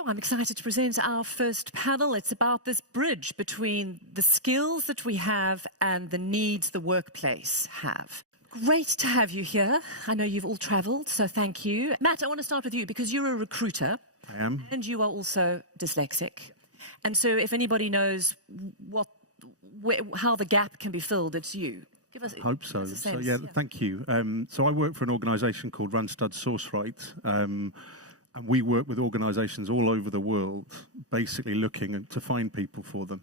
So I'm excited to present our first panel. It's about this bridge between the skills that we have and the needs the workplace have. Great to have you here. I know you've all travelled, so thank you. Matt, I want to start with you because you're a recruiter. I am. And you are also dyslexic. And so if anybody knows how the gap can be filled, it's you. Give us, hope so. Thank you. So I work for an organisation called Randstad Sourceright, and we work with organisations all over the world, basically looking to find people for them.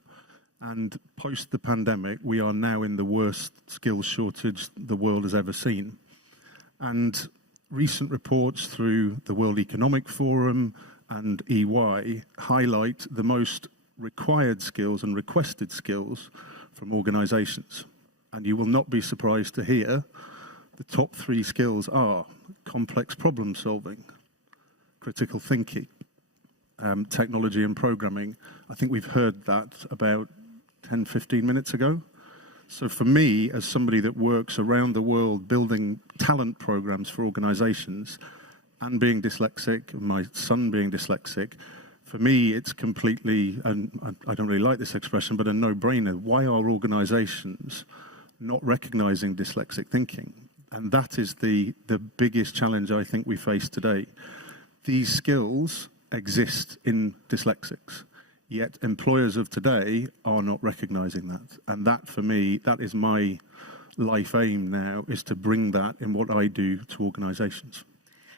And post the pandemic, we are now in the worst skills shortage the world has ever seen. And recent reports through the World Economic Forum and EY highlight the most required skills and requested skills from organisations. And you will not be surprised to hear the top 3 skills are complex problem solving, critical thinking, technology and programming. I think we've heard that about 10, 15 minutes ago. So for me, as somebody that works around the world building talent programs for organizations and being dyslexic, and my son being dyslexic, for me, it's completely, and I don't really like this expression, but a no-brainer. Why are organizations not recognizing dyslexic thinking? And that is the biggest challenge I think we face today. These skills exist in dyslexics, yet employers of today are not recognizing that. And that, for me, that is my life aim now, is to bring that in what I do to organizations.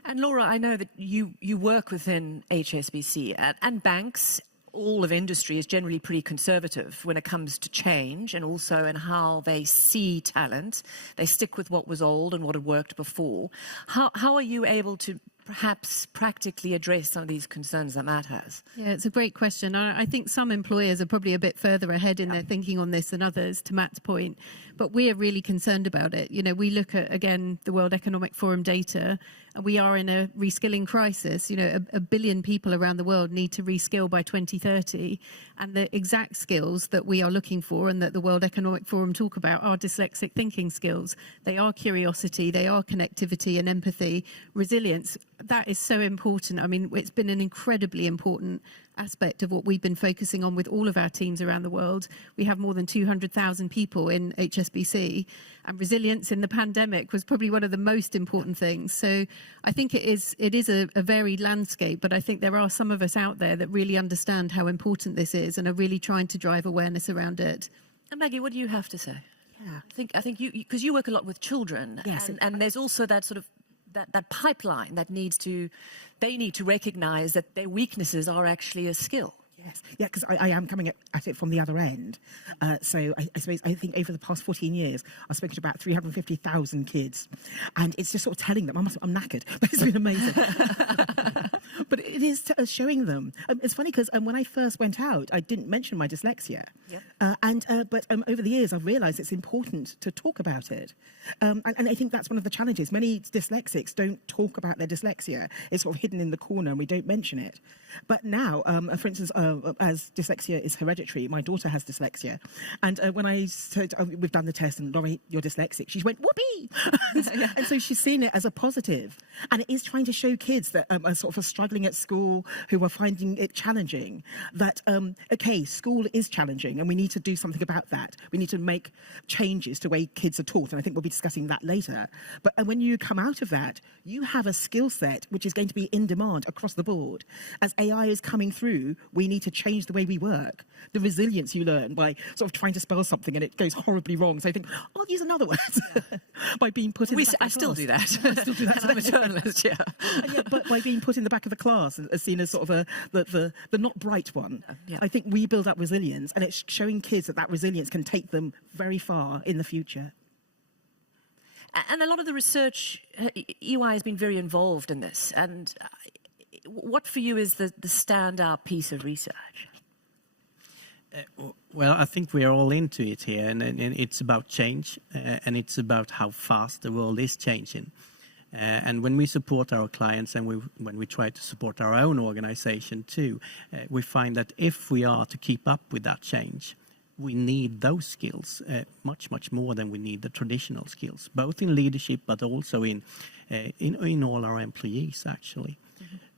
And Laura, I know that you work within HSBC and banks. All of industry is generally pretty conservative when it comes to change and also in how they see talent. They stick with what was old and what had worked before. How are you able to perhaps practically address some of these concerns that Matt has? Yeah, it's a great question. I think some employers are probably a bit further ahead in their thinking on this than others, to Matt's point. But we are really concerned about it. You know, we look at, again, the World Economic Forum data, and we are in a reskilling crisis. You know, a billion people around the world need to reskill by 2030. And the exact skills that we are looking for and that the World Economic Forum talk about are dyslexic thinking skills. They are curiosity, they are connectivity and empathy, resilience. That is so important. I mean, it's been an incredibly important aspect of what we've been focusing on with all of our teams around the world. We have more than 200,000 people in HSBC, and resilience in the pandemic was probably one of the most important things. So I think it is a varied landscape, but I think there are some of us out there that really understand how important this is and are really trying to drive awareness around it. And Maggie, what do you have to say? Yeah, I think you, because you work a lot with children, yes, and there's also that sort of that pipeline that they need to recognize that their weaknesses are actually a skill. Yes, yeah, because I am coming at it from the other end. So I suppose I think over the past 14 years, I've spoken to about 350,000 kids, and it's just sort of telling them, I'm knackered, but it's been amazing. But it is showing them. It's funny because when I first went out, I didn't mention my dyslexia. Yep. But over the years, I've realised it's important to talk about it. And I think that's one of the challenges. Many dyslexics don't talk about their dyslexia. It's sort of hidden in the corner and we don't mention it. But now, for instance, as dyslexia is hereditary, my daughter has dyslexia. And when I said, we've done the test and Laurie, you're dyslexic, she went, whoopee! And so she's seen it as a positive. And it is trying to show kids that are sort of struggling at school, who are finding it challenging, that, okay, school is challenging and we need to do something about that. We need to make changes to the way kids are taught. And I think we'll be discussing that later. But when you come out of that, you have a skill set which is going to be in demand across the board. As AI is coming through, we need to change the way we work. The resilience you learn by sort of trying to spell something and it goes horribly wrong. So I think, I'll use another word. By being put in the back of the class. I still do that. I still do that. I'm a journalist, yeah. And yet, but by being put in the back of the class as seen as sort of the not bright one, I think we build up resilience, and it's showing kids that resilience can take them very far in the future. And a lot of the research, EY has been very involved in this. And what for you is the standout piece of research? Well, I think we are all into it here, and it's about change, and it's about how fast the world is changing. And when we support our clients and when we try to support our own organization too, we find that if we are to keep up with that change, we need those skills much more than we need the traditional skills, both in leadership but also in all our employees actually.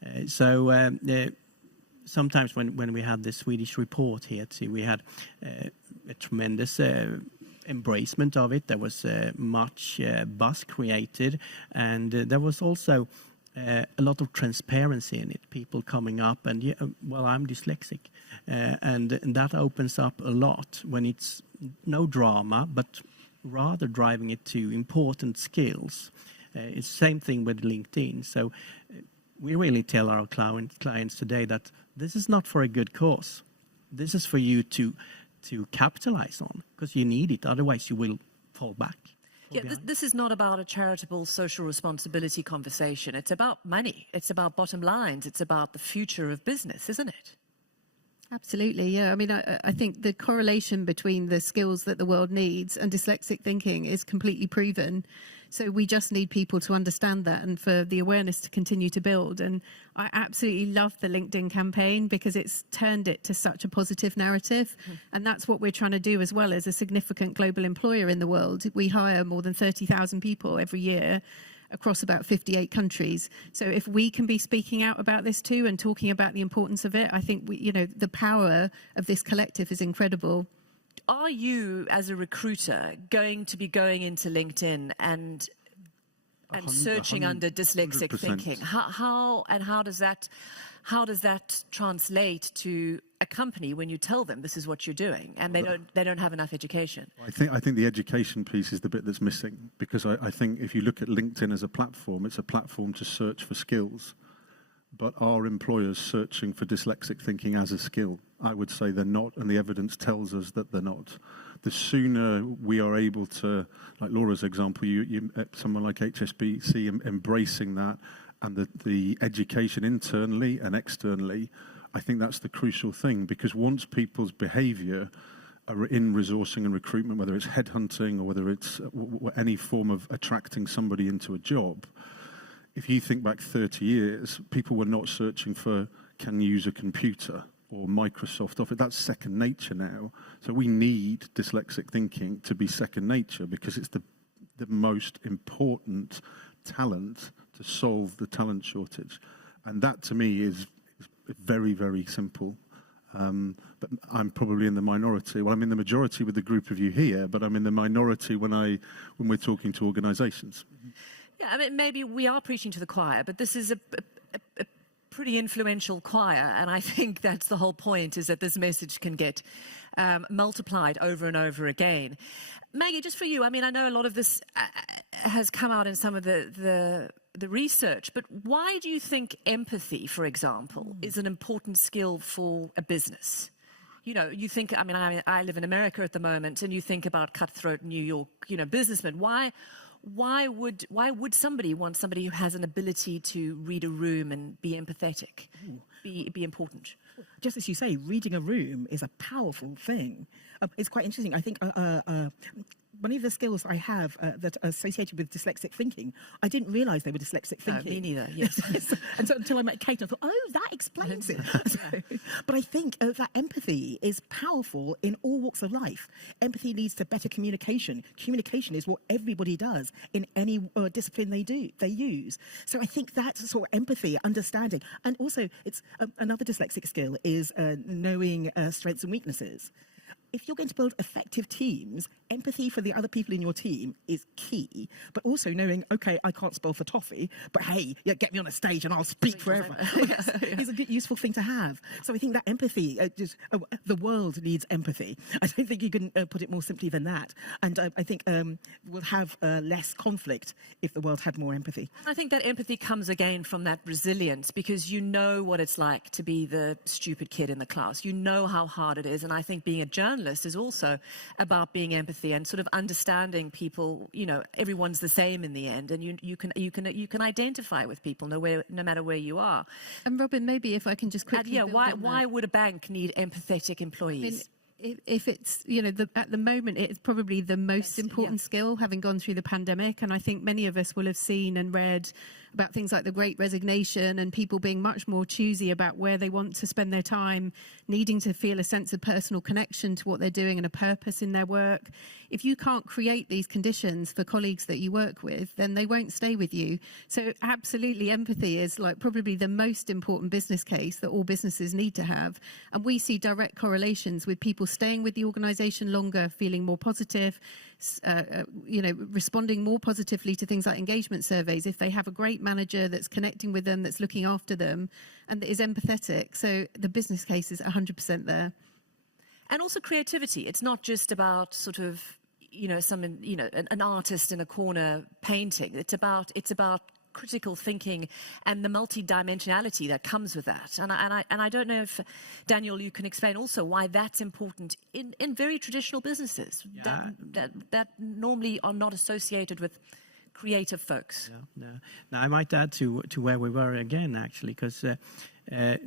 Mm-hmm. sometimes when we had the Swedish report here too, we had a tremendous embracement of it. There was much buzz created, and there was also a lot of transparency in it. People coming up and, yeah, well, I'm dyslexic, and that opens up a lot when it's no drama, but rather driving it to important skills. It's the same thing with LinkedIn. So we really tell our clients today that this is not for a good cause. This is for you to capitalize on, because you need it. Otherwise, you will fall back. Yeah, this is not about a charitable social responsibility conversation. It's about money. It's about bottom lines. It's about the future of business, isn't it? Absolutely, yeah. I mean, I think the correlation between the skills that the world needs and dyslexic thinking is completely proven. So we just need people to understand that and for the awareness to continue to build. And I absolutely love the LinkedIn campaign because it's turned it to such a positive narrative. And that's what we're trying to do as well as a significant global employer in the world. We hire more than 30,000 people every year across about 58 countries. So if we can be speaking out about this too and talking about the importance of it, I think the power of this collective is incredible. Are you, as a recruiter, going to be going into LinkedIn and searching under dyslexic 100%. thinking? How does that translate to a company when you tell them this is what you're doing and they don't have enough education? I think the education piece is the bit that's missing, because I think if you look at LinkedIn as a platform, it's a platform to search for skills. But are employers searching for dyslexic thinking as a skill? I would say they're not, and the evidence tells us that they're not. The sooner we are able to, like Laura's example, someone like HSBC embracing that, and the education internally and externally, I think that's the crucial thing, because once people's behaviour are in resourcing and recruitment, whether it's headhunting or whether it's any form of attracting somebody into a job, if you think back 30 years, people were not searching for can use a computer or Microsoft Office. That's second nature now. So we need dyslexic thinking to be second nature, because it's the most important talent to solve the talent shortage. And that to me is very, very simple. But I'm probably in the minority. Well, I'm in the majority with the group of you here, but I'm in the minority when we're talking to organisations. Yeah, I mean, maybe we are preaching to the choir, but this is a pretty influential choir, and I think that's the whole point, is that this message can get multiplied over and over again. Maggie, just for you, I mean, I know a lot of this has come out in some of the research, but why do you think empathy, for example, is an important skill for a business? You know, you think, I mean, I live in America at the moment, and you think about cutthroat New York, businessmen. Why would somebody want somebody who has an ability to read a room and be empathetic, be important? Just as you say, reading a room is a powerful thing. It's quite interesting. I think one of the skills I have that are associated with dyslexic thinking, I didn't realise they were dyslexic thinking. No, me neither, yes. And so, until I met Kate, I thought, oh, that explains it. But I think that empathy is powerful in all walks of life. Empathy leads to better communication. Communication is what everybody does in any discipline they use. So I think that's sort of empathy, understanding. And also, it's another dyslexic skill is knowing strengths and weaknesses. If you're going to build effective teams, empathy for the other people in your team is key, but also knowing, okay, I can't spell for toffee, but hey, get me on a stage and I'll speak forever. It's a good, useful thing to have. So I think that empathy, the world needs empathy. I don't think you can put it more simply than that. And I think we'll have less conflict if the world had more empathy. I think that empathy comes again from that resilience, because you know what it's like to be the stupid kid in the class. You know how hard it is. And I think being a journalist is also about being empathy and sort of understanding people. Everyone's the same in the end, and you can identify with people no matter where you are. And Robin, maybe if I can just quickly why would a bank need empathetic employees? If it's, at the moment, it's probably the most important skill, having gone through the pandemic. And I think many of us will have seen and read about things like the Great Resignation and people being much more choosy about where they want to spend their time, needing to feel a sense of personal connection to what they're doing and a purpose in their work. If you can't create these conditions for colleagues that you work with, then they won't stay with you. So absolutely, empathy is like probably the most important business case that all businesses need to have. And we see direct correlations with people staying with the organisation longer, feeling more positive, responding more positively to things like engagement surveys if they have a great manager that's connecting with them, that's looking after them, and that is empathetic. So the business case is 100% there. And also creativity. It's not just about sort of, an artist in a corner painting. It's about critical thinking and the multidimensionality that comes with that. And I don't know if, Daniel, you can explain also why that's important in very traditional businesses that normally are not associated with creative folks. Now, I might add to where we were again, actually, because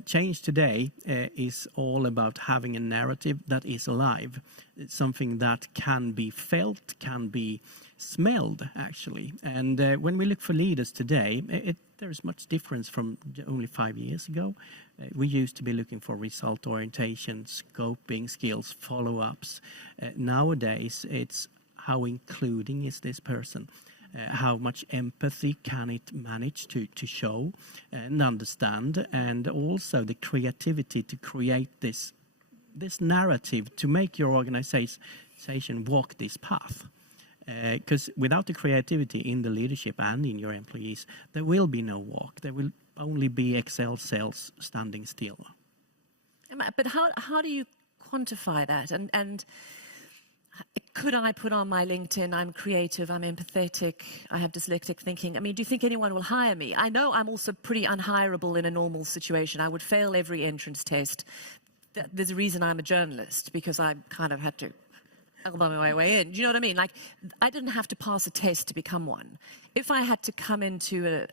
change today is all about having a narrative that is alive. It's something that can be felt, can be smelled, actually. And when we look for leaders today, there is much difference from only 5 years ago. We used to be looking for result orientation, scoping skills, follow-ups. Nowadays, it's how including is this person? How much empathy can it manage to show and understand, and also the creativity to create this narrative to make your organization walk this path. Because without the creativity in the leadership and in your employees, there will be no walk. There will only be Excel cells standing still. But how do you quantify that? And could I put on my LinkedIn, I'm creative, I'm empathetic, I have dyslexic thinking? I mean, do you think anyone will hire me? I know I'm also pretty unhireable in a normal situation. I would fail every entrance test. There's a reason I'm a journalist, because I kind of had to elbow my way in. Do you know what I mean? Like, I didn't have to pass a test to become one. If I had to come into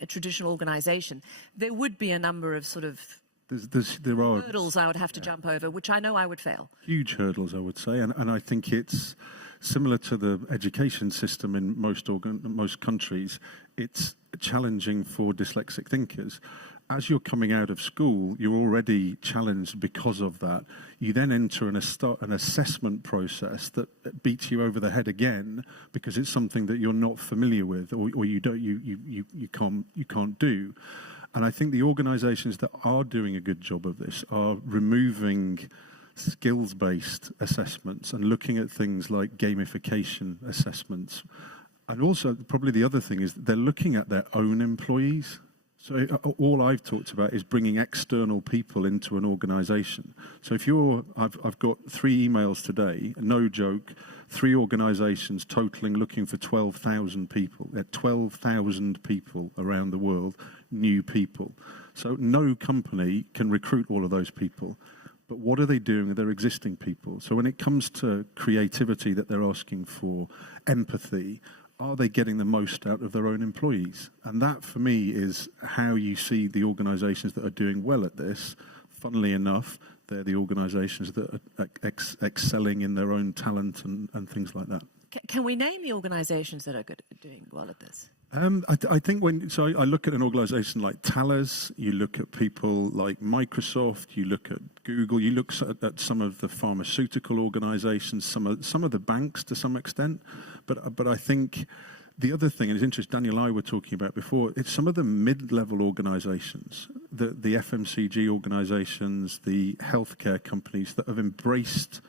a traditional organization, there would be a number of sort of there are hurdles I would have to jump over, which I know I would fail. Huge hurdles, I would say, and I think it's similar to the education system in most countries. It's challenging for dyslexic thinkers. As you're coming out of school, you're already challenged because of that. You then enter an assessment process that beats you over the head again because it's something that you're not familiar with, or you can't do. And I think the organisations that are doing a good job of this are removing skills-based assessments and looking at things like gamification assessments. And also, probably the other thing is they're looking at their own employees. So all I've talked about is bringing external people into an organisation. So if I've got 3 emails today, no joke, 3 organisations totaling looking for 12,000 people. There are 12,000 people around the world, new people. So no company can recruit all of those people. But what are they doing with their existing people? So when it comes to creativity that they're asking for, empathy, are they getting the most out of their own employees? And that, for me, is how you see the organisations that are doing well at this. Funnily enough, they're the organisations that are excelling in their own talent and things like that. Can we name the organisations that are doing well at this? I think I look at an organisation like Thales, you look at people like Microsoft, you look at Google, you look at some of the pharmaceutical organisations, some of the banks to some extent. But I think the other thing, and it's interesting, Daniel and I were talking about before, it's some of the mid-level organisations, the FMCG organisations, the healthcare companies that have embraced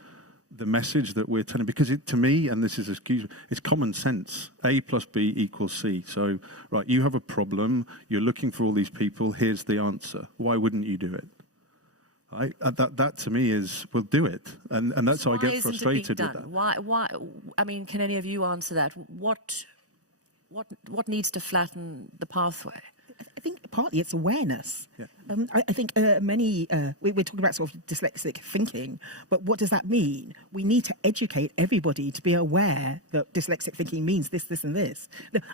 the message that we're telling, because to me, and this is it's common sense. A plus B equals C. So, right, you have a problem, you're looking for all these people, here's the answer. Why wouldn't you do it? Right? That to me is, well, do it. And that's how I get frustrated with that. Why? I mean, can any of you answer that? What needs to flatten the pathway? I think partly it's awareness. Yeah. I think we're talking about sort of dyslexic thinking, but what does that mean? We need to educate everybody to be aware that dyslexic thinking means this, this, and this.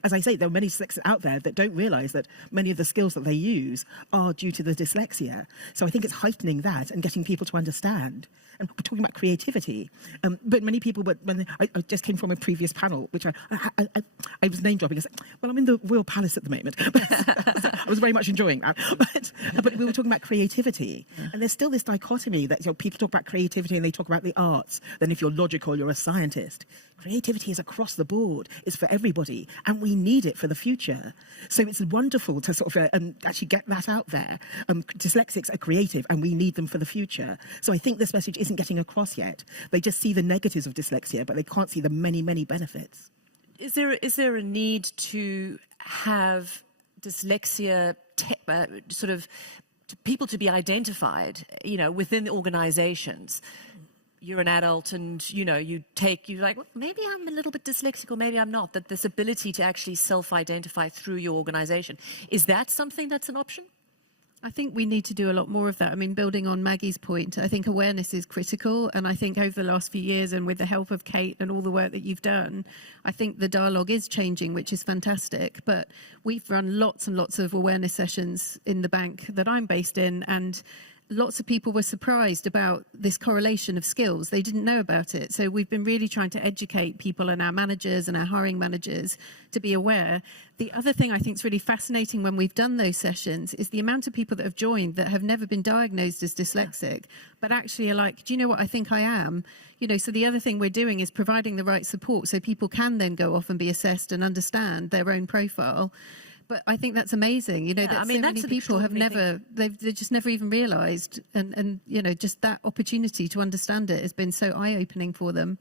As I say, there are many dyslexics out there that don't realise that many of the skills that they use are due to the dyslexia. So I think it's heightening that and getting people to understand. And we're talking about creativity, but many people. But when I just came from a previous panel, which I was name dropping. I said, "Well, I'm in the Royal Palace at the moment." I was very much enjoying that. But we were talking about creativity, and there's still this dichotomy that people talk about creativity and they talk about the arts. Then, if you're logical, you're a scientist. Creativity is across the board. It's for everybody, and we need it for the future. So it's wonderful to sort of actually get that out there. Dyslexics are creative, and we need them for the future. So I think this message isn't getting across yet. They just see the negatives of dyslexia, but they can't see the many, many benefits. Is there a need to have dyslexia sort of people to be identified, within the organizations? You're an adult and, you're like, well, maybe I'm a little bit dyslexic or maybe I'm not. That this ability to actually self-identify through your organization, is that something that's an option? I think we need to do a lot more of that. I mean, building on Maggie's point, I think awareness is critical. And I think over the last few years and with the help of Kate and all the work that you've done, I think the dialogue is changing, which is fantastic. But we've run lots and lots of awareness sessions in the bank that I'm based in, and lots of people were surprised about this correlation of skills. They didn't know about it. So we've been really trying to educate people and our managers and our hiring managers to be aware. The other thing I think is really fascinating when we've done those sessions is the amount of people that have joined that have never been diagnosed as dyslexic, but actually are like, do you know what I think I am? So the other thing we're doing is providing the right support so people can then go off and be assessed and understand their own profile. But I think that's amazing, that so many people have they've just never even realised, and just that opportunity to understand it has been so eye-opening for them.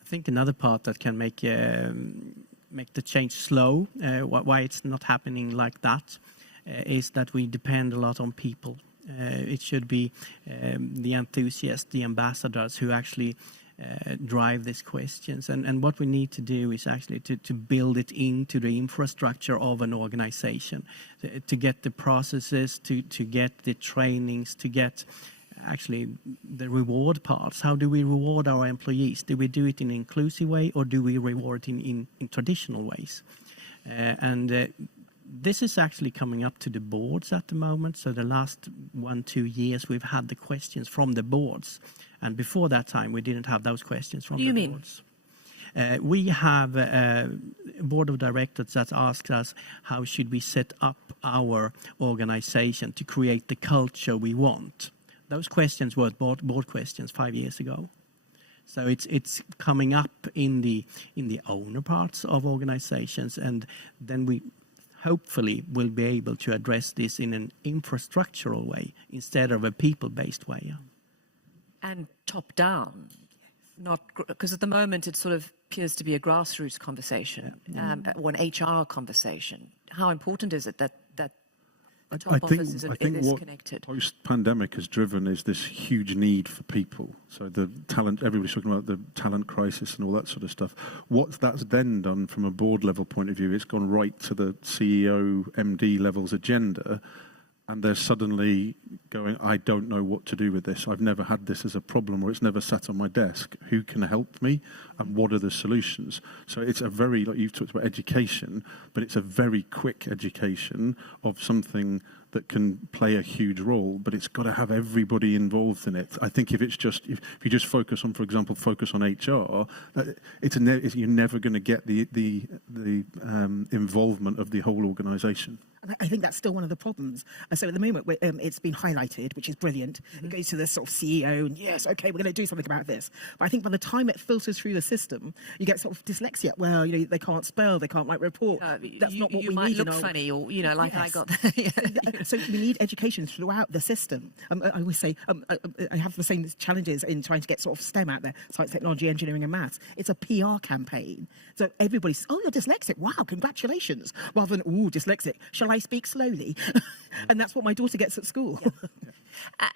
I think another part that can make the change slow, why it's not happening like that, is that we depend a lot on people. It should be the enthusiasts, the ambassadors who actually drive these questions, and what we need to do is actually to build it into the infrastructure of an organization, to get the processes, to get the trainings, to get actually the reward parts. How do we reward our employees? Do we do it in an inclusive way, or do we reward in traditional ways? This is actually coming up to the boards at the moment. So the last 1-2 years we've had the questions from the boards. And before that time, we didn't have those questions from the boards. We have a board of directors that asked us, how should we set up our organization to create the culture we want? Those questions were board questions 5 years ago. So it's coming up in the owner parts of organizations, and then we hopefully will be able to address this in an infrastructural way instead of a people-based way. And top-down, not because at the moment it sort of appears to be a grassroots conversation, or an HR conversation. How important is it that the top office is connected? What post-pandemic has driven is this huge need for people. So the talent, everybody's talking about the talent crisis and all that sort of stuff. What that's then done from a board level point of view, it's gone right to the CEO, MD level's agenda. And they're suddenly going, I don't know what to do with this. I've never had this as a problem, or it's never sat on my desk. Who can help me? And what are the solutions? So it's a very, like you've talked about education, but it's a very quick education of something that can play a huge role, but it's got to have everybody involved in it. I think if you just focus on, for example, HR, you're never going to get the involvement of the whole organisation. And I think that's still one of the problems. So at the moment, it's been highlighted, which is brilliant. It goes to the sort of CEO, and yes, okay, we're going to do something about this. But I think by the time it filters through the system, you get sort of dyslexia. Well, they can't spell, they can't write report. That's not what we need. You might look funny, or like yes. I got. So we need education throughout the system. I always say I have the same challenges in trying to get sort of STEM out there: science, technology, engineering, and maths. It's a PR campaign. So everybody's, oh, you're dyslexic. Wow, congratulations. Rather than, ooh, dyslexic. Shall I speak slowly? And that's what my daughter gets at school. Yeah.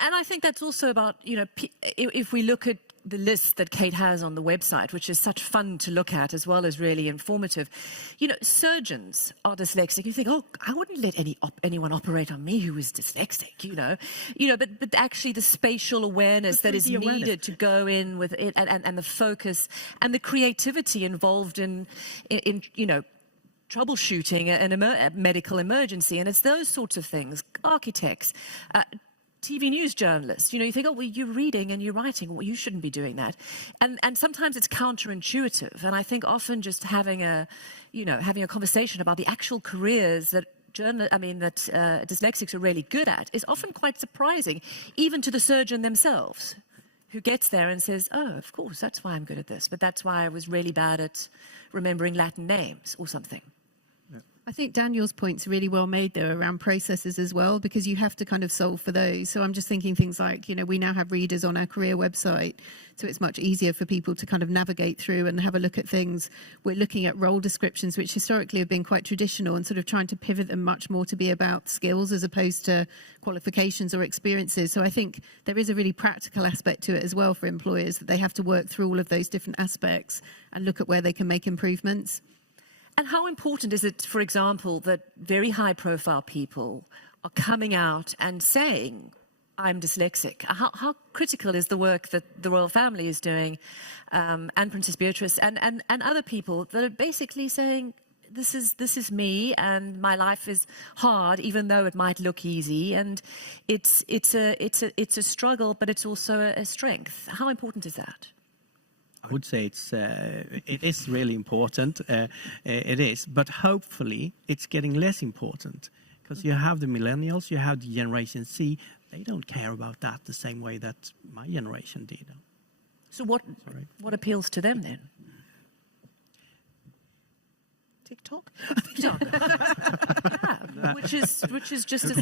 And I think that's also about, if we look at the list that Kate has on the website, which is such fun to look at as well as really informative. You know, surgeons are dyslexic. You think, oh, I wouldn't let anyone operate on me who is dyslexic, you know, but actually the spatial awareness that is needed to go in with it, and the focus and the creativity involved in you know, troubleshooting a medical emergency. And it's those sorts of things, architects, TV news journalists, you know, you think, oh, well, you're reading and you're writing, well, you shouldn't be doing that. And sometimes it's counterintuitive. And I think often just having a conversation about the actual careers that dyslexics are really good at is often quite surprising, even to the surgeon themselves, who gets there and says, oh, of course, that's why I'm good at this, but that's why I was really bad at remembering Latin names or something. I think Daniel's point's really well made there around processes as well, because you have to kind of solve for those. So I'm just thinking things like, you know, we now have readers on our career website, so it's much easier for people to kind of navigate through and have a look at things. We're looking at role descriptions, which historically have been quite traditional, and sort of trying to pivot them much more to be about skills as opposed to qualifications or experiences. So I think there is a really practical aspect to it as well for employers, that they have to work through all of those different aspects and look at where they can make improvements. And how important is it, for example, that very high-profile people are coming out and saying, I'm dyslexic? How critical is the work that the royal family is doing, and Princess Beatrice and other people that are basically saying, this is me, and my life is hard, even though it might look easy, and it's a struggle, but it's also a strength. How important is that? I would say it is really important. It is, but hopefully it's getting less important, because you have the millennials, you have the Generation Z. They don't care about that the same way that my generation did. So what appeals to them then? TikTok? Yeah, which is just as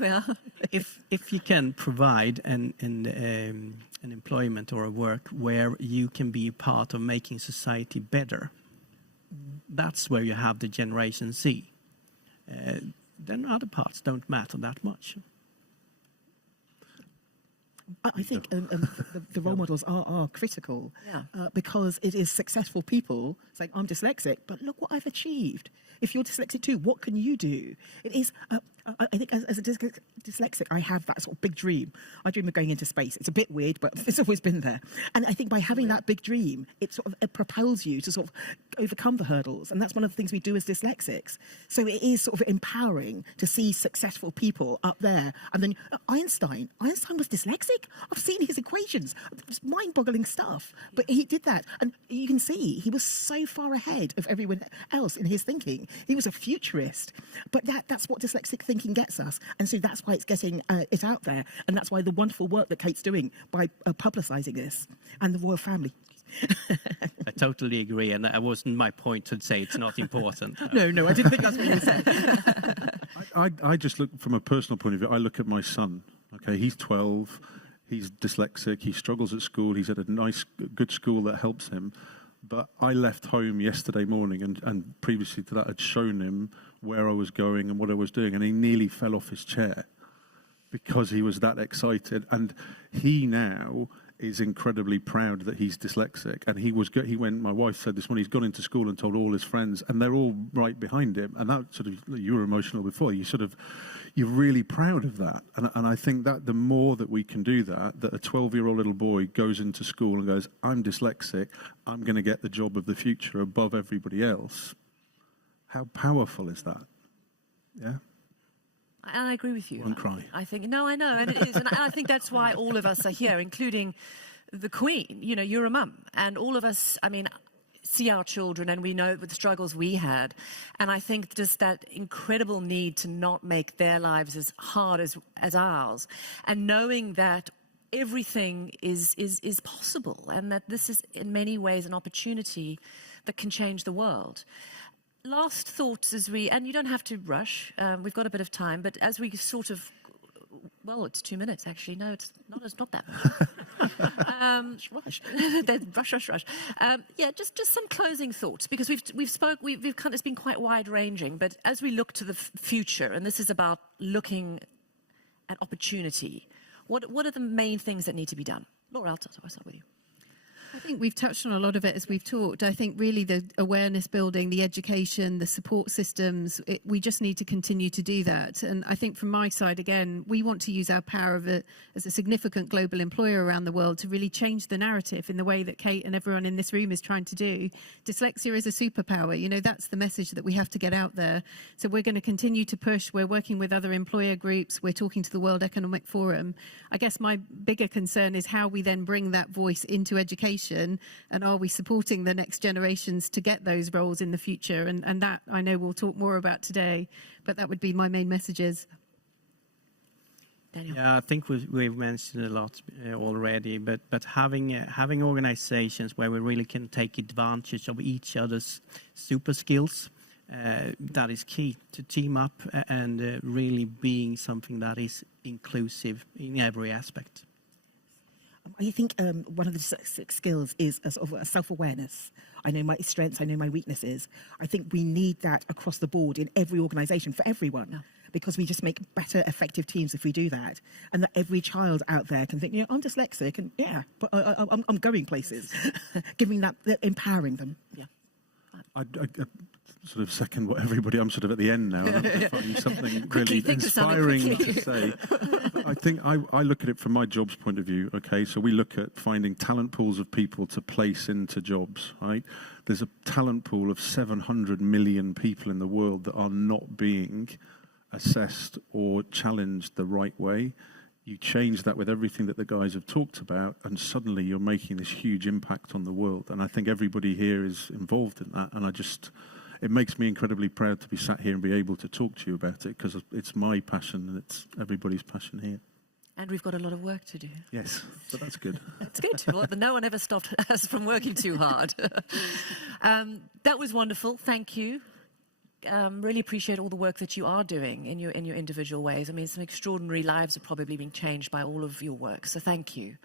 well. If you can provide an employment or a work where you can be a part of making society better, that's where you have the Generation Z. Then other parts don't matter that much. I think the role models are critical, because it is successful people saying, I'm dyslexic, but look what I've achieved. If you're dyslexic too, what can you do? It is, I think as a dyslexic, I have that sort of big dream. I dream of going into space. It's a bit weird, but it's always been there. And I think by having that big dream, it propels you to sort of overcome the hurdles. And that's one of the things we do as dyslexics. So it is sort of empowering to see successful people up there. And then Einstein was dyslexic. I've seen his equations. It's mind-boggling stuff. But he did that. And you can see he was so far ahead of everyone else in his thinking. He was a futurist. But that's what dyslexic thinking gets us. And so that's why it's getting it out there. And that's why the wonderful work that Kate's doing by publicising this, and the royal family. I totally agree, and that wasn't my point to say it's not important. No, I didn't think that's what you said. I just look from a personal point of view. I look at my son. Okay, he's 12. He's dyslexic. He struggles at school. He's at a nice, good school that helps him. But I left home yesterday morning, and previously to that, had shown him where I was going and what I was doing, and he nearly fell off his chair because he was that excited. And he now is incredibly proud that he's dyslexic. And he went, my wife said this morning, he's gone into school and told all his friends, and they're all right behind him. And that sort of, you were emotional before, you're really proud of that. And I think that the more that we can do that a 12-year-old little boy goes into school and goes, I'm dyslexic, I'm going to get the job of the future above everybody else. How powerful is that? Yeah? And I agree with you. Don't cry. I think, no, I know, and it is. And I think that's why all of us are here, including the Queen. You know, you're a mum, and all of us, I mean, see our children, and we know the struggles we had. And I think just that incredible need to not make their lives as hard as ours, and knowing that everything is possible, and that this is in many ways an opportunity that can change the world. Last thoughts as and you don't have to rush, we've got a bit of time, but as we sort of, well, it's 2 minutes actually. No, it's not that much. Rush. Yeah, just some closing thoughts, because we've kind of, it's been quite wide ranging, but as we look to the future, and this is about looking at opportunity, what are the main things that need to be done? Laura, I'll start with you. I think we've touched on a lot of it as we've talked. I think really the awareness building, the education, the support systems, we just need to continue to do that. And I think from my side, again, we want to use our power as a significant global employer around the world to really change the narrative in the way that Kate and everyone in this room is trying to do. Dyslexia is a superpower. You know, that's the message that we have to get out there. So we're going to continue to push. We're working with other employer groups. We're talking to the World Economic Forum. I guess my bigger concern is how we then bring that voice into education, and are we supporting the next generations to get those roles in the future, and that I know we'll talk more about today, but that would be my main messages. Daniel. Yeah, I think we've mentioned a lot already, but having organizations where we really can take advantage of each other's super skills, that is key to team up and really being something that is inclusive in every aspect. I think one of the dyslexic skills is a sort of a self-awareness. I know my strengths, I know my weaknesses. I think we need that across the board in every organisation for everyone, because we just make better, effective teams if we do that. And that every child out there can think, you know, I'm dyslexic, and yeah, but I'm going places. Giving that, empowering them. Yeah. I sort of second what everybody. I'm sort of at the end now. And I'm finding something really inspiring to say. I think I look at it from my jobs point of view. Okay, so we look at finding talent pools of people to place into jobs. Right, there's a talent pool of 700 million people in the world that are not being assessed or challenged the right way. You change that with everything that the guys have talked about, and suddenly you're making this huge impact on the world. And I think everybody here is involved in that. And it makes me incredibly proud to be sat here and be able to talk to you about it, because it's my passion and it's everybody's passion here. And we've got a lot of work to do. Yes, but that's good. That's good. Well, no one ever stopped us from working too hard. That was wonderful. Thank you. Really appreciate all the work that you are doing in your individual ways. I mean, some extraordinary lives are probably being changed by all of your work. So thank you.